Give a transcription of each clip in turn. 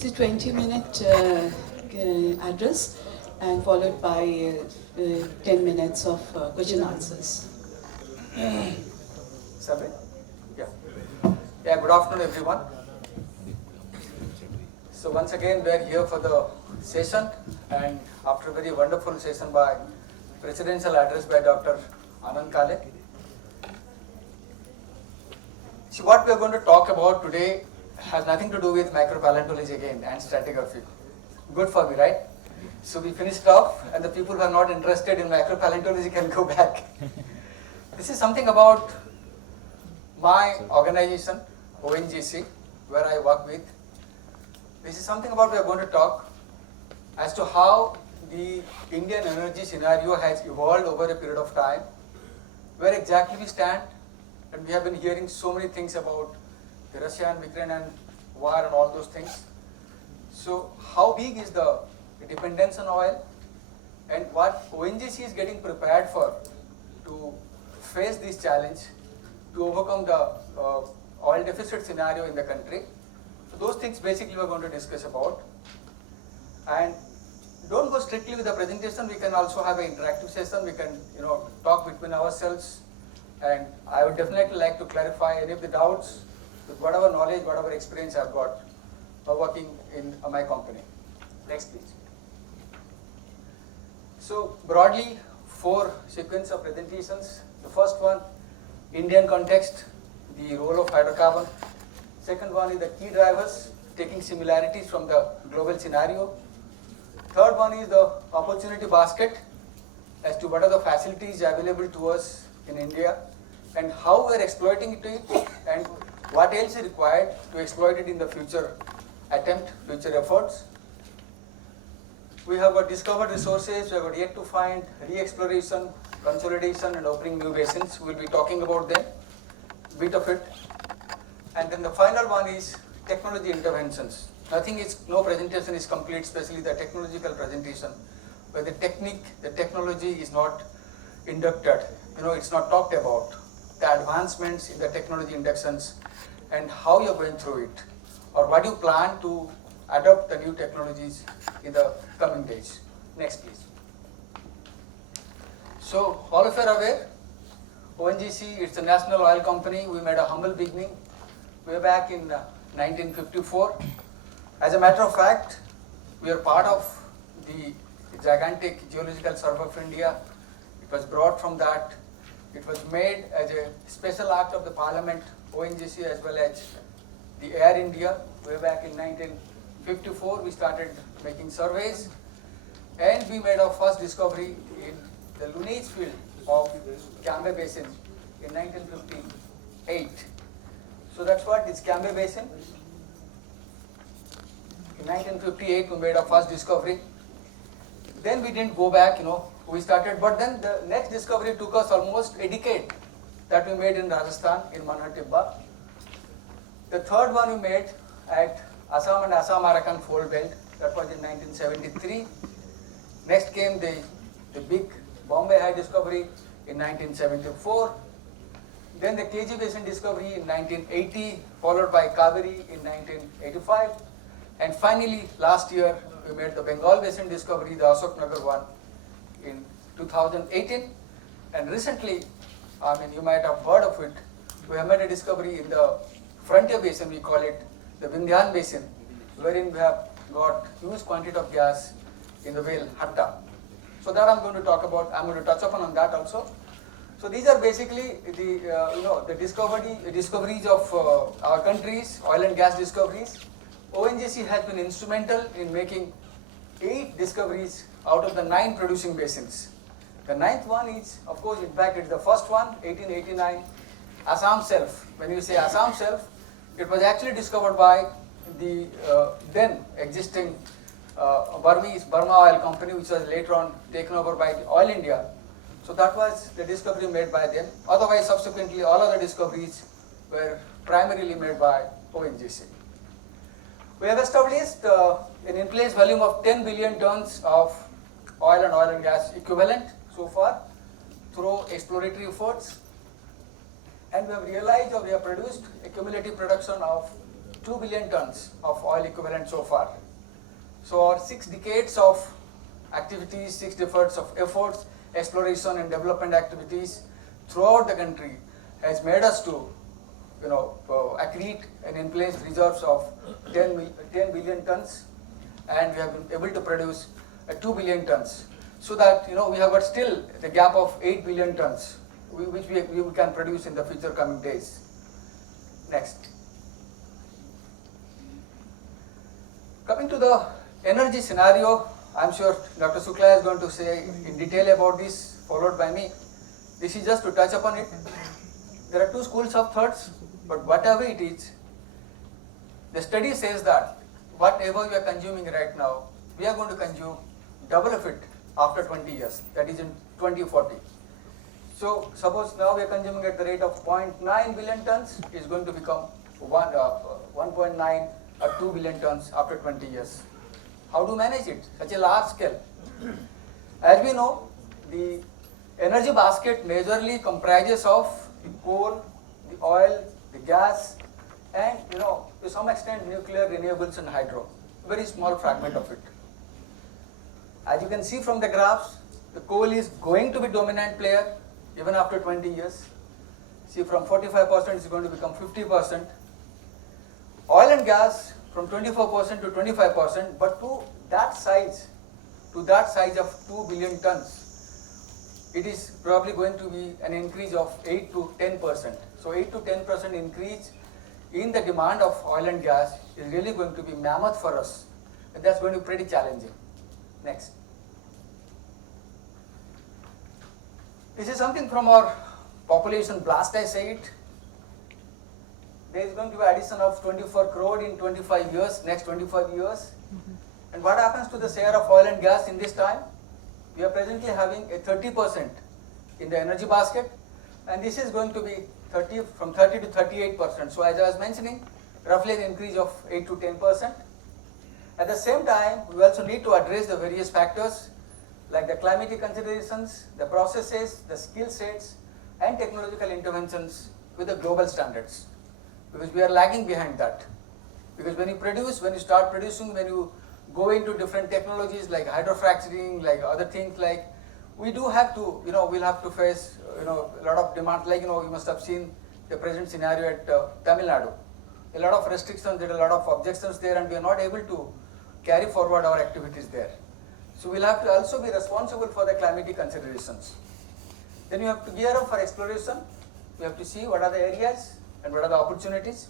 It's a 20-minute address and followed by 10 minutes of question answers. Sabri? Yeah. Yeah, good afternoon everyone. So once again we are here for the session, and after a very wonderful session by presidential address by Dr. Anand Kale. See, what we are going to talk about today has nothing to do with micropaleontology again and stratigraphy. Good for me, right? So we finished off, and the people who are not interested in micropaleontology can go back. This is something about my organization, ONGC, where I work with. This is something about we are going to talk as to how the Indian energy scenario has evolved over a period of time, where exactly we stand, and we have been hearing so many things about the Russia and Ukraine war and all those things. So how big is the dependence on oil, and what ONGC is getting prepared for to face this challenge, to overcome the oil deficit scenario in the country. So those things basically we are going to discuss about. And don't go strictly with the presentation, we can also have an interactive session, we can talk between ourselves, and I would definitely like to clarify any of the doubts with whatever knowledge, whatever experience I've got working in my company. Next please. So broadly, 4 sequence of presentations. The first one, Indian context, the role of hydrocarbon. Second one is the key drivers, taking similarities from the global scenario. Third one is the opportunity basket, as to what are the facilities available to us in India and how we are exploiting it, and what else is required to exploit it in the future efforts. We have got discovered resources, we have got yet to find, re-exploration, consolidation and opening new basins. We will be talking about them, bit of it. And then the final one is technology interventions. No presentation is complete, especially the technological presentation, where the technology is not inducted, it's not talked about. The advancements in the technology inductions and how you're going through it, or what you plan to adopt the new technologies in the coming days. Next please. So all of you are aware, ONGC, it's a national oil company. We made a humble beginning way back in 1954. As a matter of fact, we are part of the gigantic Geological Survey of India. It was brought from that. It was made as a special act of the Parliament, ONGC, as well as the Air India. Way back in 1954, we started making surveys, and we made our first discovery in the Lunage field of Cambay Basin in 1958. So that's what it's Cambay Basin. In 1958, we made our first discovery. Then we didn't go back, we started, but then the next discovery took us almost a decade, that we made in Rajasthan, in Manhar Tibba. The third one we made at Assam and Assam-Arakan Fold Belt, that was in 1973. Next came the big Bombay High discovery in 1974. Then the KG Basin discovery in 1980, followed by Kaveri in 1985. And finally, last year, we made the Bengal Basin discovery, the Ashok Nagar one, in 2018. And recently, you might have heard of it, we have made a discovery in the frontier basin, we call it the Vindhyan Basin, wherein we have got huge quantity of gas in the whale Hatta. So that I'm going to talk about, I'm going to touch upon on that also. So these are basically the discoveries of our countries, oil and gas discoveries. ONGC has been instrumental in making 8 discoveries out of the 9 producing basins. The 9th one is, of course, in fact, it's the first one, 1889, Assam Self. When you say Assam Self, it was actually discovered by the then existing Burma Oil Company, which was later on taken over by Oil India. So that was the discovery made by them. Otherwise, subsequently, all other discoveries were primarily made by ONGC. We have established an in-place volume of 10 billion tons of oil and gas equivalent so far through exploratory efforts. And we have realized, or we have produced a cumulative production of 2 billion tons of oil equivalent so far. So our 6 decades of activities, 6 decades of efforts, exploration and development activities throughout the country has made us to accrete and in place reserves of 10 billion tons, and we have been able to produce 2 billion tons. So that we have got still the gap of 8 billion tons, which we can produce in the future coming days. Next. Coming to the energy scenario, I'm sure Dr. Sukla is going to say in detail about this, followed by me. This is just to touch upon it. There are 2 schools of thoughts, but whatever it is, the study says that whatever we are consuming right now, we are going to consume double of it after 20 years, that is in 2040. So suppose now we are consuming at the rate of 0.9 billion tons, is going to become 1.9 or 2 billion tons after 20 years. How to manage it? Such a large scale. As we know, the energy basket majorly comprises of the coal, the oil, the gas, and to some extent nuclear, renewables and hydro. Very small fragment of it. As you can see from the graphs, the coal is going to be dominant player even after 20 years. See, from 45% is going to become 50%. Oil and gas from 24% to 25%, but to that size of 2 billion tons, it is probably going to be an increase of 8 to 10%. So 8 to 10% increase in the demand of oil and gas is really going to be mammoth for us, and that's going to be pretty challenging. Next. This is something from our population blast, I say it. There is going to be addition of 24 crore in 25 years, next 25 years. And what happens to the share of oil and gas in this time? We are presently having a 30% in the energy basket, and this is going to be from 30 to 38%. So as I was mentioning, roughly an increase of 8 to 10%. At the same time, we also need to address the various factors like the climatic considerations, the processes, the skill sets, and technological interventions with the global standards. Because we are lagging behind that. Because when you start producing, when you go into different technologies like hydrofracturing, like other things, like we do have to, we'll have to face, a lot of demands. Like, you must have seen the present scenario at Tamil Nadu. A lot of restrictions, there are a lot of objections there, and we are not able to carry forward our activities there. So we'll have to also be responsible for the climatic considerations. Then you have to gear up for exploration. We have to see what are the areas and what are the opportunities.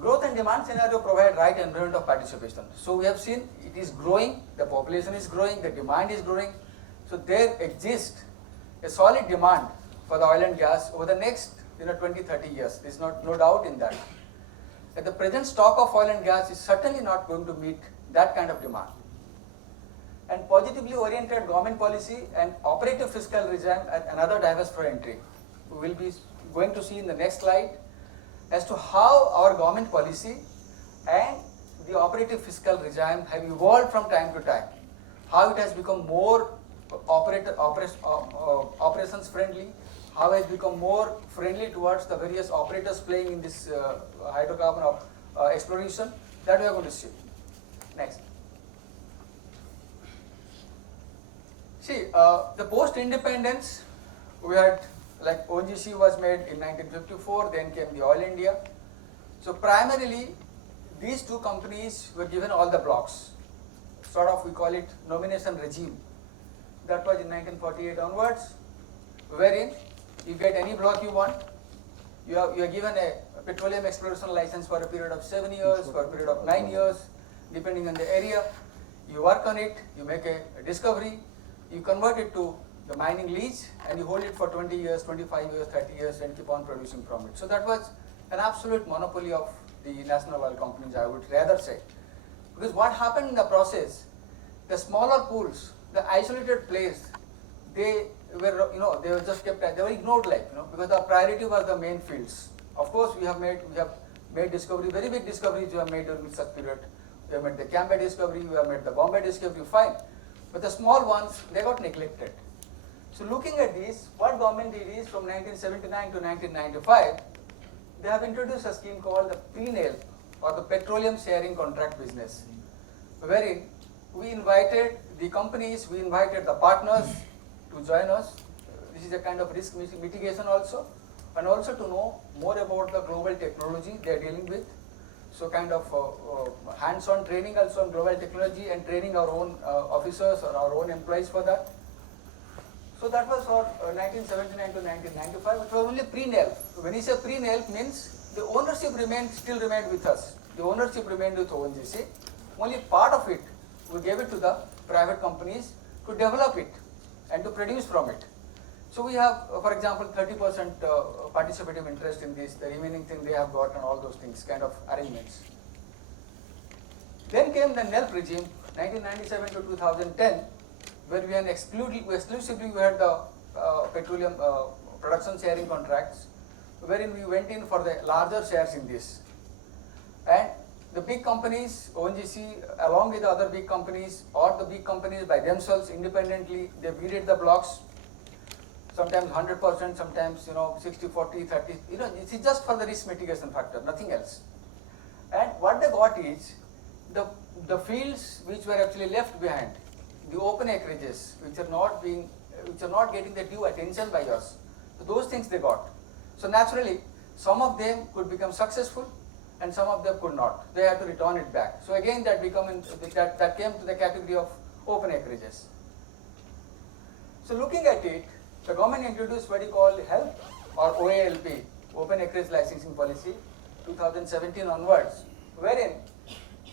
Growth and demand scenario provide right environment of participation. So we have seen it is growing, the population is growing, the demand is growing. So there exists a solid demand for the oil and gas over the next 20-30 years. There is no doubt in that. And the present stock of oil and gas is certainly not going to meet that kind of demand. And positively oriented government policy and operative fiscal regime at another diverse for entry. We will be going to see in the next slide as to how our government policy and the operative fiscal regime have evolved from time to time. How it has become more operations friendly, how it has become more friendly towards the various operators playing in this hydrocarbon exploration, that we are going to see. Next. See, the post-independence, we had, like ONGC was made in 1954, then came the Oil India. So primarily, these two companies were given all the blocks. Sort of, we call it nomination regime. That was in 1948 onwards, wherein you get any block you want. You are given a petroleum exploration license for a period of 7 years, for a period of 9 years, depending on the area. You work on it, you make a discovery, you convert it to the mining lease, and you hold it for 20 years, 25 years, 30 years, and keep on producing from it. So that was an absolute monopoly of the national oil companies, I would rather say. Because what happened in the process, the smaller pools, the isolated plays, they were just kept, they were ignored, because the priority was the main fields. Of course, we have made discovery, very big discoveries we have made during such period. We have made the Cambay discovery, we have made the Bombay discovery, fine. But the small ones, they got neglected. So looking at this, what government did is from 1979 to 1995, they have introduced a scheme called the Penal or the petroleum sharing contract business, wherein we invited the companies, we invited the partners to join us. This is a kind of risk mitigation also, and also to know more about the global technology they are dealing with. So kind of hands-on training also on global technology and training our own officers or our own employees for that. So that was for 1979 to 1995. It was only pre-NELP. When you say pre-NELP means the ownership still remained with us. The ownership remained with ONGC. Only part of it, we gave it to the private companies to develop it and to produce from it. So we have, for example, 30% participative interest in this, the remaining thing they have got and all those things, kind of arrangements. Then came the NELP regime, 1997 to 2010, where we had exclusively we had the petroleum production sharing contracts, wherein we went in for the larger shares in this. And the big companies, ONGC, along with the other big companies, or the big companies by themselves independently, they bidded the blocks. Sometimes 100%, sometimes 60, 40, 30. This is just for the risk mitigation factor, nothing else. And what they got is the fields which were actually left behind, the open acreages, which are not getting the due attention by us. So those things they got. So naturally, some of them could become successful, and some of them could not. They had to return it back. So again, that came to the category of open acreages. So looking at it, the government introduced what you call HELP or OALP, Open Acreage Licensing Policy, 2017 onwards, wherein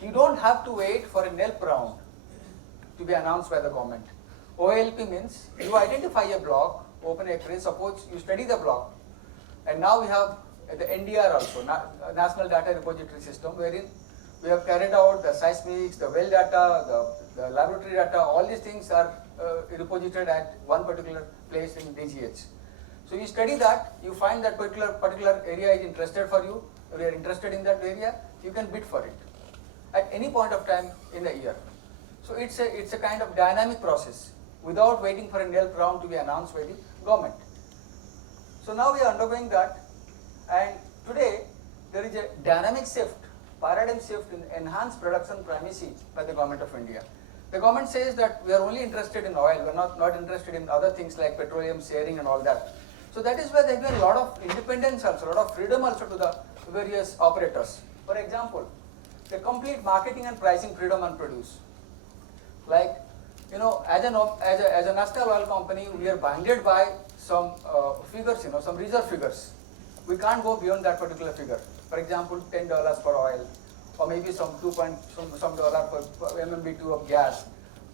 you don't have to wait for a NELP round to be announced by the government. OALP means you identify a block, open acreage, suppose you study the block, and now we have the NDR also, National Data Repository System, wherein we have carried out the seismics, the well data, the laboratory data, all these things are reposited at one particular place in DGH. So you study that, you find that particular area is interested for you, we are interested in that area, you can bid for it at any point of time in the year. So it's a kind of dynamic process without waiting for a NELP round to be announced by the government. So now we are undergoing that, and today there is a dynamic shift, paradigm shift in enhanced production primacy by the government of India. The government says that we are only interested in oil, we are not interested in other things like petroleum sharing and all that. So that is why they have given a lot of independence also, a lot of freedom also to the various operators. For example, the complete marketing and pricing freedom on produce. Like, as a national oil company, we are bounded by some figures, some reserve figures. We can't go beyond that particular figure. For example, $10 per oil, or maybe some some dollar per MMBtu of gas.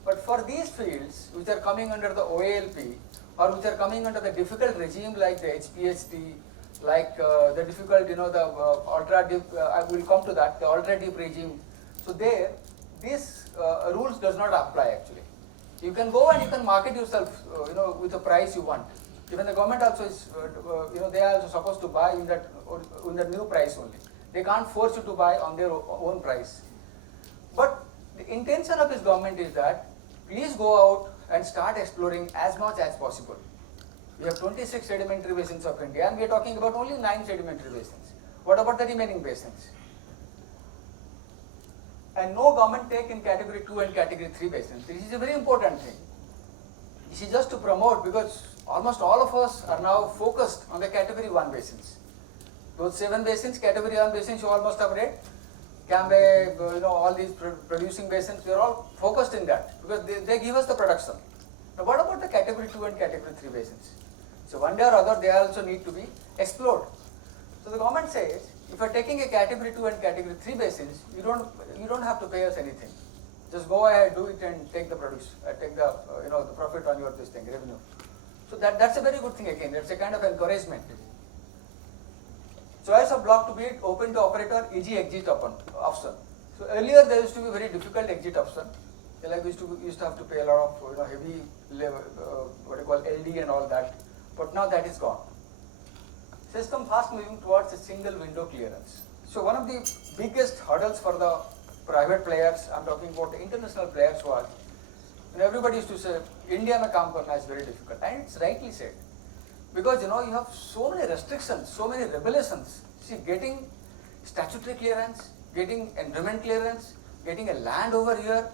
But for these fields, which are coming under the OALP, or which are coming under the difficult regime like the HPHT, like the difficult, the ultra deep, I will come to that, the ultra deep regime. So there, these rules does not apply actually. You can go and you can market yourself, with the price you want. Even the government also is, they are also supposed to buy in that new price only. They can't force you to buy on their own price. But the intention of this government is that please go out and start exploring as much as possible. We have 26 sedimentary basins of India, and we are talking about only 9 sedimentary basins. What about the remaining basins? And no government take in category 2 and category 3 basins. This is a very important thing. This is just to promote, because almost all of us are now focused on the category 1 basins. Those 7 basins, category 1 basins, you almost have read. Cambay, all these producing basins, we are all focused in that because they give us the production. Now what about the category 2 and category 3 basins? So one day or other they also need to be explored. So the government says, if you are taking a category 2 and category 3 basins, you don't have to pay us anything. Just go ahead, do it, and take the produce, take the the profit on your revenue. So that's a very good thing again. That's a kind of encouragement. Choice of block to bid, open to operator, easy exit option. So earlier there used to be very difficult exit option. Like we used to have to pay a lot of heavy LD and all that. But now that is gone. System fast moving towards a single window clearance. So one of the biggest hurdles for the private players, I'm talking about the international players, was everybody used to say India mein kaam karna is very difficult, and it's rightly said. Because you have so many restrictions, so many regulations. See, getting statutory clearance, getting environment clearance, getting a land over here,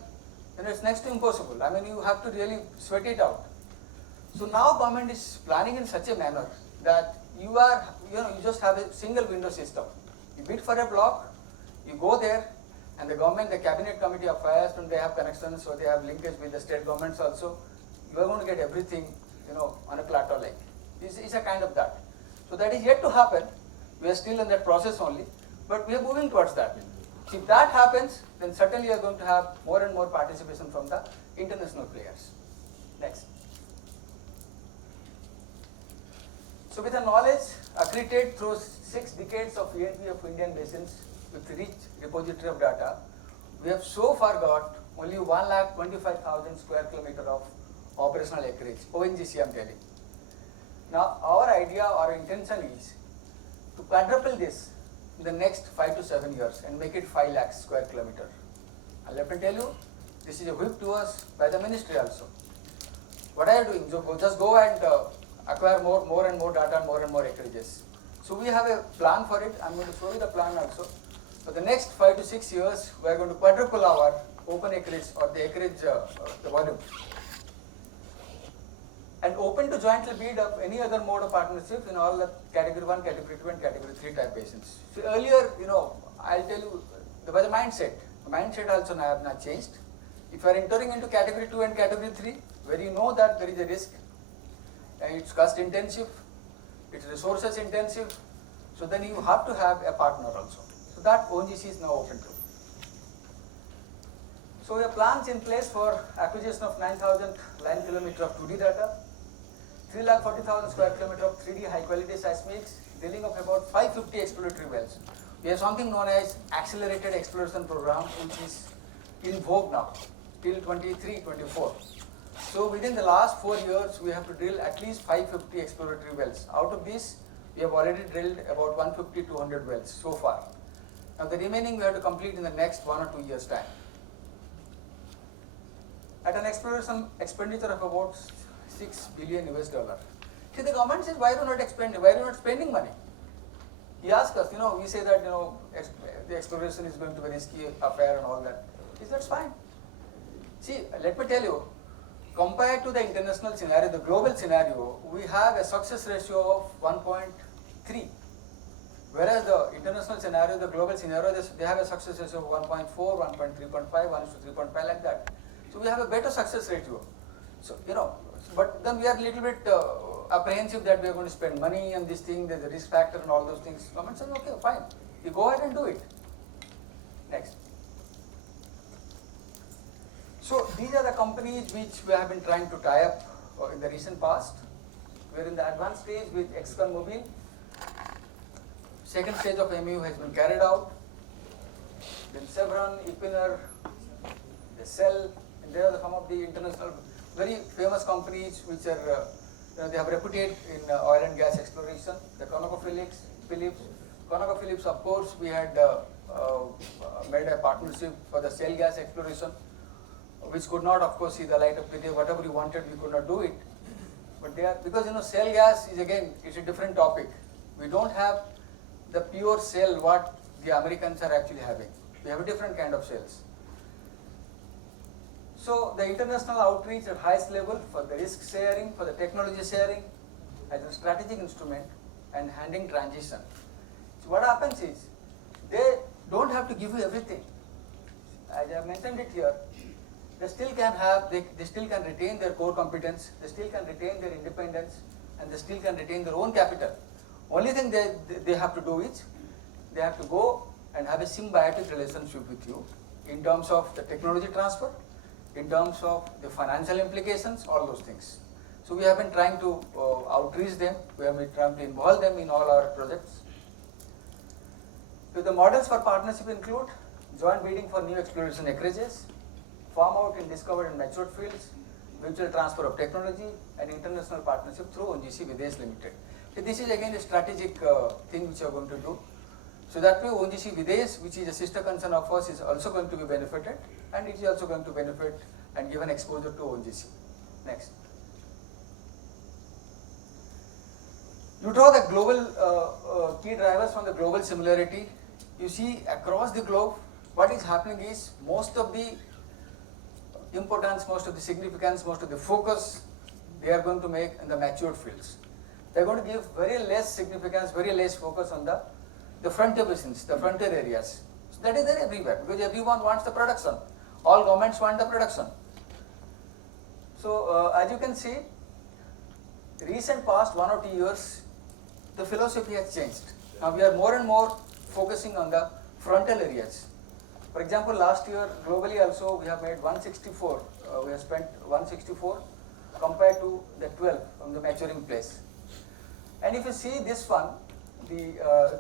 it's next to impossible. I mean, you have to really sweat it out. So now government is planning in such a manner that you just have a single window system. You bid for a block, you go there, and the government, the cabinet committee of affairs, and they have connections, so they have linkage with the state governments also. You are going to get everything, on a plateau like. It's a kind of that. So that is yet to happen. We are still in that process only, but we are moving towards that. If that happens, then certainly you are going to have more and more participation from the international players. Next. So with the knowledge accreted through 6 decades of E&P of Indian basins with rich repository of data, we have so far got only 1,25,000 square kilometer of operational acreage, ONGC I am telling. Now our idea or intention is to quadruple this in the next 5 to 7 years and make it 5 lakh square kilometer. And let me tell you, this is a whip to us by the ministry also. What are you doing? Just go and acquire more and more data, more and more acreages. So we have a plan for it. I'm going to show you the plan also. For the next 5 to 6 years, we are going to quadruple our open acreage or the acreage, the volume. And open to jointly bid of any other mode of partnership in all the category 1, category 2 and category 3 type basins. So earlier, I'll tell you, there was a mindset. The mindset also have not changed. If you are entering into category 2 and category 3, where you know that there is a risk, and it's cost intensive, it's resources intensive, so then you have to have a partner also. So that ONGC is now open to. So we have plans in place for acquisition of 9,000 line kilometer of 2D data, 3,40,000 square kilometer of 3D high quality seismics, drilling of about 550 exploratory wells. We have something known as accelerated exploration program, which is in vogue now till 23-24. So within the last 4 years, we have to drill at least 550 exploratory wells. Out of this, we have already drilled about 150-200 wells so far. Now the remaining we have to complete in the next 1 or 2 years' time. At an exploration expenditure of about $6 billion US. See, the government says, why are you not spending money? He asked us, we say that, the exploration is going to be a risky affair and all that. He said, that's fine. See, let me tell you, compared to the international scenario, the global scenario, we have a success ratio of 1.3. Whereas the international scenario, the global scenario, they have a success ratio of 1.4, 1.3.5, 1:3.5 like that. So we have a better success ratio. So, but then we are a little bit apprehensive that we are going to spend money on this thing, there's a risk factor and all those things. Government says, okay, fine. You go ahead and do it. Next. So these are the companies which we have been trying to tie up in the recent past. We are in the advanced stage with ExxonMobil. Second stage of MU has been carried out. Then Chevron, Equinor, the Shell, and there are some of the international very famous companies which are they have reputed in oil and gas exploration. The ConocoPhillips, of course, we had made a partnership for the shale gas exploration, which could not, of course, see the light of the day. Whatever we wanted, we could not do it. But they are, because shale gas is again, it's a different topic. We don't have the pure shale what the Americans are actually having. We have a different kind of shales. So the international outreach at highest level for the risk sharing, for the technology sharing as a strategic instrument and handling transition. So what happens is, they don't have to give you everything. As I mentioned it here, they still can have, they still can retain their core competence, they still can retain their independence, and they still can retain their own capital. Only thing they have to do is, they have to go and have a symbiotic relationship with you in terms of the technology transfer, in terms of the financial implications, all those things. So we have been trying to outreach them, we have been trying to involve them in all our projects. So the models for partnership include joint bidding for new exploration acreages, farm out in discovered and matured fields, mutual transfer of technology, and international partnership through ONGC Videsh Limited. So this is again a strategic thing which we are going to do. So that way ONGC Videsh, which is a sister concern of us, is also going to be benefited, and it is also going to benefit and give an exposure to ONGC. Next. You draw the global key drivers from the global similarity you see across the globe, what is happening is most of the importance, most of the significance, most of the focus they are going to make in the matured fields. They are going to give very less significance, very less focus on the frontier basins, the frontier areas. So that is there everywhere because everyone wants the production. All governments want the production. So as you can see, recent past 1 or 2 years, the philosophy has changed. Now we are more and more focusing on the frontal areas. For example, last year globally also we have made 164. We have spent 164 compared to the 12 from the maturing place. And if you see this one, the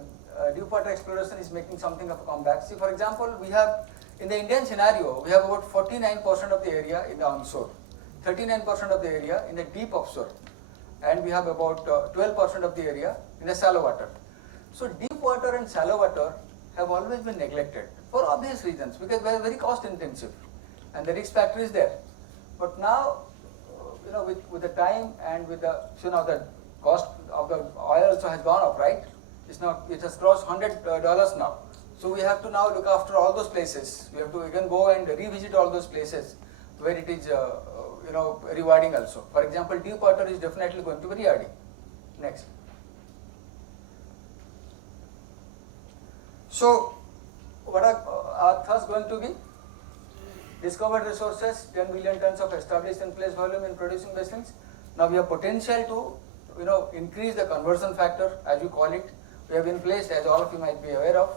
deep water exploration is making something of a comeback. See, for example, we have in the Indian scenario, we have about 49% of the area in the onshore, 39% of the area in the deep offshore, and we have about 12% of the area in the shallow water. So deep water and shallow water have always been neglected for obvious reasons because they are very cost intensive and the risk factor is there. But now, with the time and with the, the cost of the oil also has gone up, right? It has crossed $100 now. So we have to now look after all those places. We have to again go and revisit all those places where it is, rewarding also. For example, deep water is definitely going to be rewarding. Next. So, what are thus going to be? Discovered resources, 10 million tons of established in place volume in producing basins. Now we have potential to, increase the conversion factor, as we call it. We have in place, as all of you might be aware of,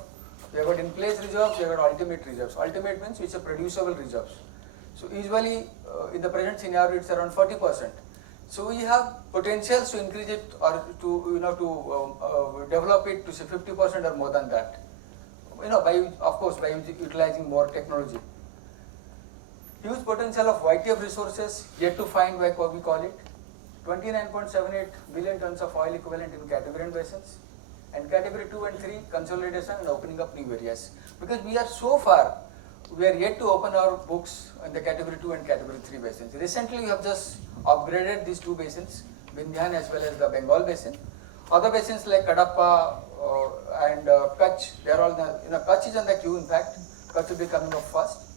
we have got in place reserves, we have got ultimate reserves. Ultimate means which are producible reserves. So usually in the present scenario it's around 40%. So we have potentials to increase it or to develop it to say 50% or more than that. By utilizing more technology. Huge potential of YTF resources yet to find, like what we call it. 29.78 billion tons of oil equivalent in category and basins, and category 2 and 3 consolidation and opening up new areas. Because we are so far, we are yet to open our books in the category 2 and category 3 basins. Recently we have just upgraded these two basins, Vindhyan as well as the Bengal basin. Other basins like Kadapa and Kutch, they are all, Kutch is on the queue in fact, Kutch will be coming up first.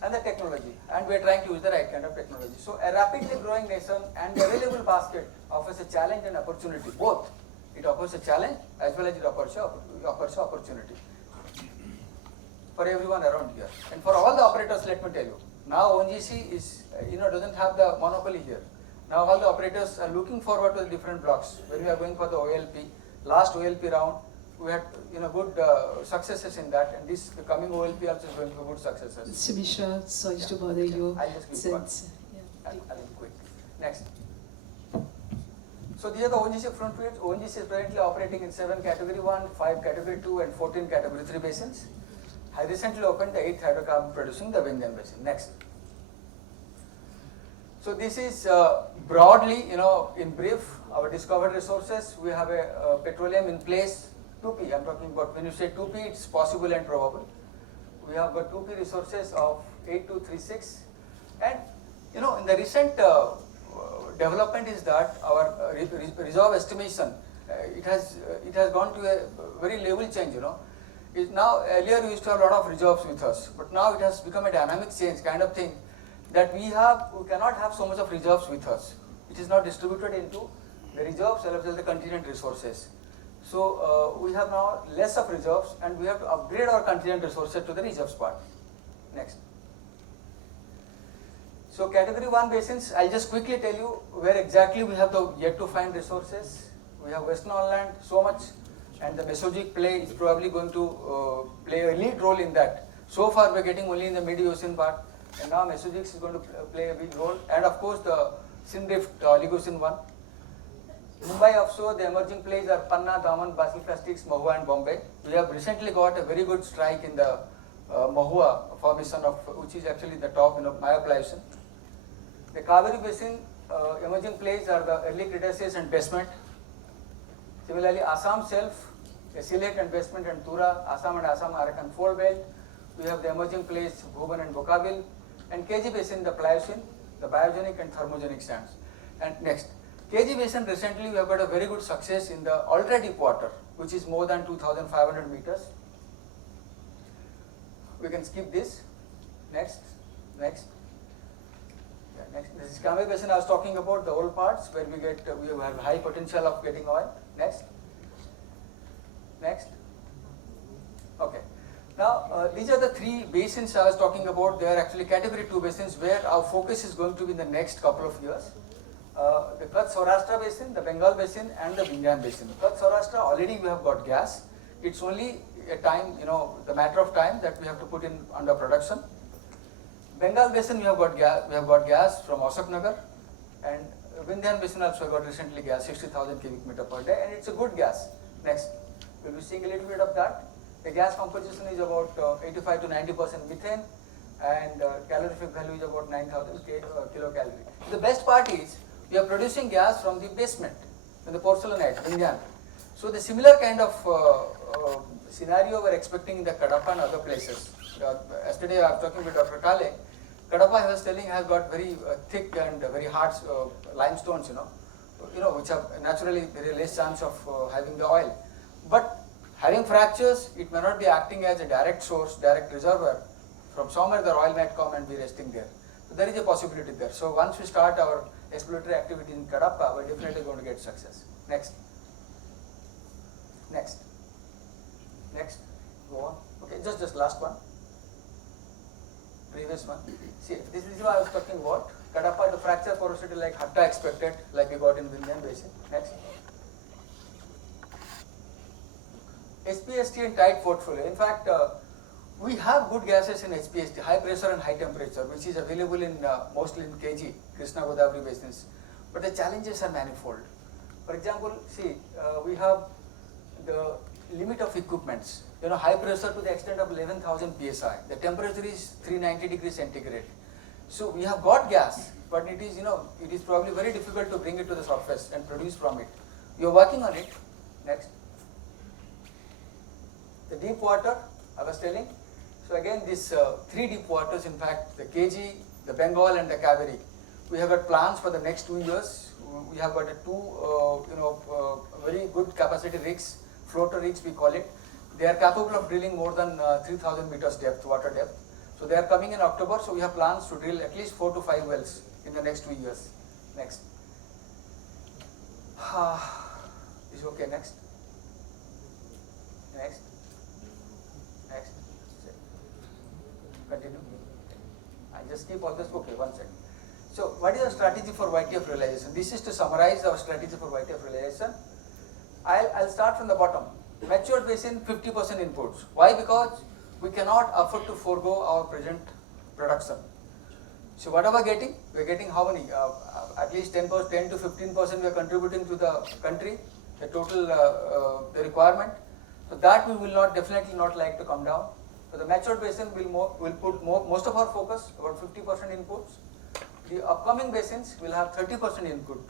And the technology, and we are trying to use the right kind of technology. So a rapidly growing nation and the available basket offers a challenge and opportunity, both. It offers a challenge as well as it offers an opportunity for everyone around here. And for all the operators, let me tell you, now ONGC is, doesn't have the monopoly here. Now all the operators are looking forward to the different blocks. When we are going for the OLP, last OLP round, we had good successes in that, and this the coming OLP also is going to be good successes. Mr. Mishra, sorry to bother you. I'll just keep I'll be quick. Next. So these are the ONGC front fields. ONGC is currently operating in 7 category 1, 5 category 2 and 14 category 3 basins. I recently opened the 8th hydrocarbon producing the Vindhyan basin. Next. So this is broadly, in brief, our discovered resources. We have a petroleum in place, 2P. I'm talking about when you say 2P, it's possible and probable. We have got 2P resources of 8236, and in the recent development is that our reserve estimation it has gone to a very level change. Now earlier we used to have a lot of reserves with us, but now it has become a dynamic change kind of thing that we cannot have so much of reserves with us. It is now distributed into the reserves as well as the contingent resources. So we have now less of reserves and we have to upgrade our contingent resources to the reserves part. Next. So category 1 basins, I'll just quickly tell you where exactly we have the yet to find resources. We have Western Land, so much, and the Mesozoic play is probably going to play a lead role in that. So far we're getting only in the mid-Ocean part, and now Mesozoic is going to play a big role, and of course the Sindrift Oligocene 1. Mumbai offshore, the emerging plays are Panna, Daman, Basilica Sticks, Mahua and Bombay. We have recently got a very good strike in the Mahua formation which is actually the top Micropalaeontology. The Kaveri Basin emerging plays are the early Cretaceous and basement. Similarly, Assam self, Sylhet and basement and Tura, Assam and Assam Arakan fold belt. We have the emerging plays Bhuban and Bokavil, and KG Basin, the Pliocene, the biogenic and thermogenic sands. And next, KG Basin recently we have got a very good success in the ultra deep water, which is more than 2,500 meters. We can skip this. Next. Yeah, next. This is Cambay Basin. I was talking about the old parts where we have high potential of getting oil. Next. Okay. Now these are the three basins I was talking about. They are actually category 2 basins where our focus is going to be in the next couple of years. The Kutch Saurashtra Basin, the Bengal Basin, and the Vindhyan Basin. Kutch Saurashtra already we have got gas. It's only a time, the matter of time that we have to put in under production. Bengal Basin we have got gas from Ashok Nagar, and Vindhyan Basin also got recently gas, 60,000 cubic meter per day, and it's a good gas. Next, we'll be seeing a little bit of that. The gas composition is about 85 to 90% methane, and calorific value is about 9,000 kilocalorie. The best part is we are producing gas from the basement, in the porcelainite, Vindhyan. So the similar kind of scenario we're expecting in the Kadapa and other places. Yesterday I was talking with Dr. Kale. Kadapa, I was telling, has got very thick and very hard limestones, which have naturally very less chance of having the oil. But having fractures, it may not be acting as a direct source, direct reservoir. From somewhere the oil might come and be resting there. So there is a possibility there. So once we start our exploratory activity in Kadapa, we're definitely going to get success. Next. Go on. Okay, just last one. Previous one. See, this is what I was talking about. Kadapa, the fracture porosity like Hatta expected, like we got in Vindhyan Basin. Next. SPST and tight portfolio. In fact, we have good gases in HPST, high pressure and high temperature, which is available in mostly in KG, Krishna Godavari basins. But the challenges are manifold. For example, see, we have the limit of equipments. High pressure to the extent of 11,000 psi. The temperature is 390 degrees centigrade. So we have got gas, but it is probably very difficult to bring it to the surface and produce from it. We are working on it. Next. The deep water, I was telling. So again, these three deep waters, in fact, the KG, the Bengal and the Kaveri, we have got plans for the next 2 years. We have got two very good capacity rigs, floater rigs we call it. They are capable of drilling more than 3,000 meters depth, water depth. So they are coming in October, so we have plans to drill at least 4 to 5 wells in the next 2 years. Next. Is okay, next. Continue. I just keep all this, okay, one second. So what is our strategy for YTF realization? This is to summarize our strategy for YTF realization. I'll start from the bottom. Matured basin, 50% inputs. Why? Because we cannot afford to forego our present production. So what are we getting? We are getting how many? At least 10 to 15% we are contributing to the country, the total the requirement. So that we will definitely not like to come down. So the matured basin will put most of our focus, about 50% inputs. The upcoming basins will have 30% input.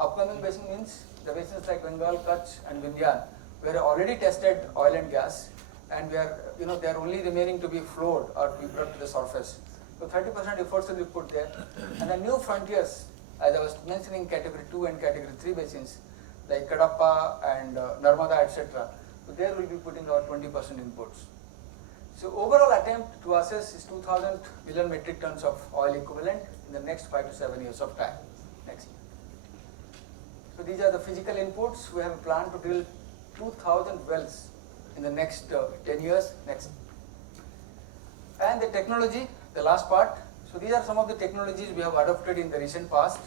Upcoming basin means the basins like Bengal, Kutch and Vindhyan, we are already tested oil and gas, and we are, they are only remaining to be flowed or to be brought to the surface. So 30% efforts will be put there. And the new frontiers, as I was mentioning, category 2 and category 3 basins, like Kadapa and Narmada, etc. So there will be putting our 20% inputs. So overall attempt to assess is 2,000 million metric tons of oil equivalent in the next 5 to 7 years of time. Next. So these are the physical inputs. We have a plan to drill 2,000 wells in the next 10 years. Next. And the technology, the last part. So these are some of the technologies we have adopted in the recent past.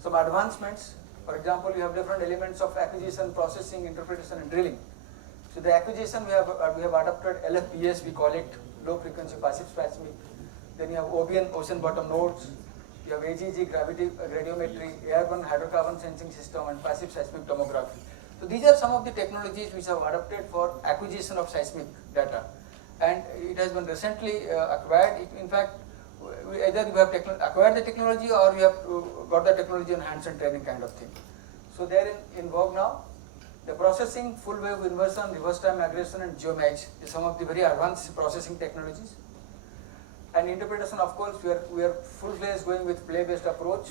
Some advancements. For example, you have different elements of acquisition, processing, interpretation and drilling. So the acquisition we have adopted LFPS, we call it, low frequency passive seismic. Then you have OBN, ocean bottom nodes. You have AGG, gravity gradiometry, airborne hydrocarbon sensing system and passive seismic tomography. So these are some of the technologies which have adopted for acquisition of seismic data. And it has been recently acquired. In fact, either you have acquired the technology or you have got the technology on hands and training kind of thing. So they are in vogue now. The processing, full wave inversion, reverse time migration and geomage is some of the very advanced processing technologies. And interpretation, of course, we are full-fledged going with play-based approach.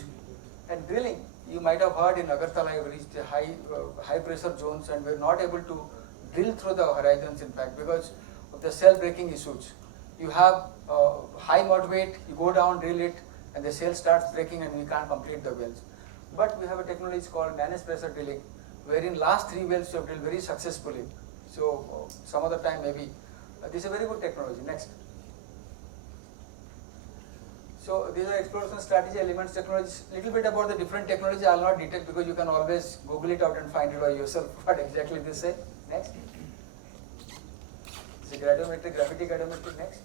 And drilling, You might have heard in Agartala we reached high pressure zones and we are not able to drill through the horizons, in fact, because of the cell breaking issues. You have high mud weight, you go down, drill it, and the cell starts breaking and we can't complete the wells. But we have a technology called managed pressure drilling, wherein last 3 wells we have drilled very successfully. So some other time maybe. This is a very good technology. Next. So these are exploration strategy elements, technologies. Little bit about the different technology. I will not detail because you can always Google it out and find it by yourself what exactly they say. Next. This is gravimetric, gravity gravimetric. Next.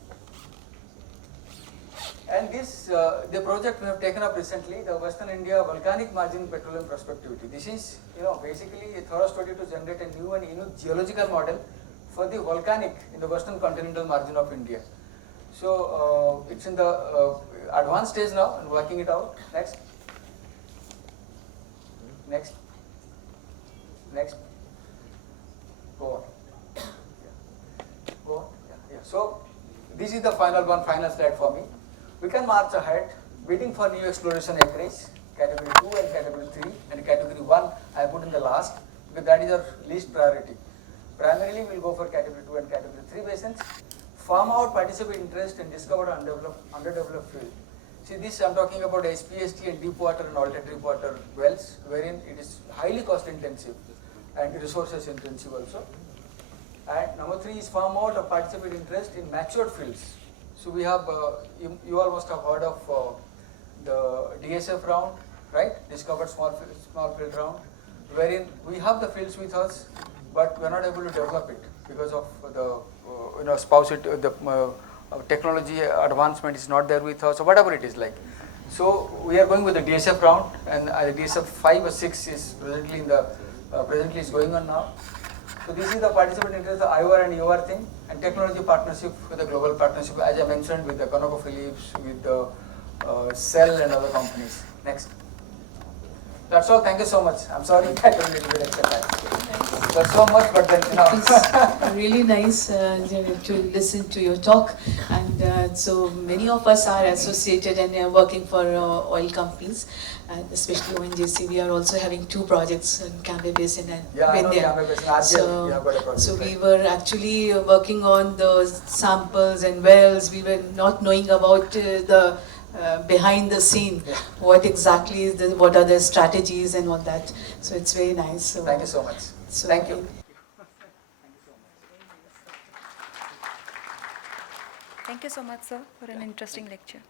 And this, the project we have taken up recently, the Western India Volcanic Margin Petroleum Prospectivity. This is, basically a thorough study to generate a new and unique geological model for the volcanic in the Western continental margin of India. So it's in the advanced stage now and working it out. Next. Next. Next. Go on. Yeah. Go on. Yeah. So this is the final slide for me. We can march ahead, bidding for new exploration acreage, category 2 and category 3, and category 1 I put in the last because that is our least priority. Primarily we will go for category 2 and category 3 basins. Farm out participate interest in discovered underdeveloped field. See, this I am talking about SPST and deep water and altered deep water wells, wherein it is highly cost intensive and resources intensive also. And number 3 is farm out or participate interest in matured fields. So we have, you all must have heard of the DSF round, right? Discovered small field round, wherein we have the fields with us, but we are not able to develop it because of the technology advancement is not there with us, or whatever it is like. So we are going with the DSF round, and the DSF 5 or 6 is presently is going on now. So this is the participant interest, the IOR and EOR thing, and technology partnership with the global partnership, as I mentioned, with the ConocoPhillips, with the Cell and other companies. Next. That's all. Thank you so much. I'm sorry I took a little bit extra time. That's so much, but then It's really nice to listen to your talk, and so many of us are associated and working for oil companies, and especially ONGC. We are also having 2 projects in Cambay Basin and Cambay Basin. So we were actually working on the samples and wells. We were not knowing about the behind the scene, what exactly is what are the strategies and all that. So it's very nice. So thank you so much. So thank you. Thank you so much, sir, for an interesting lecture.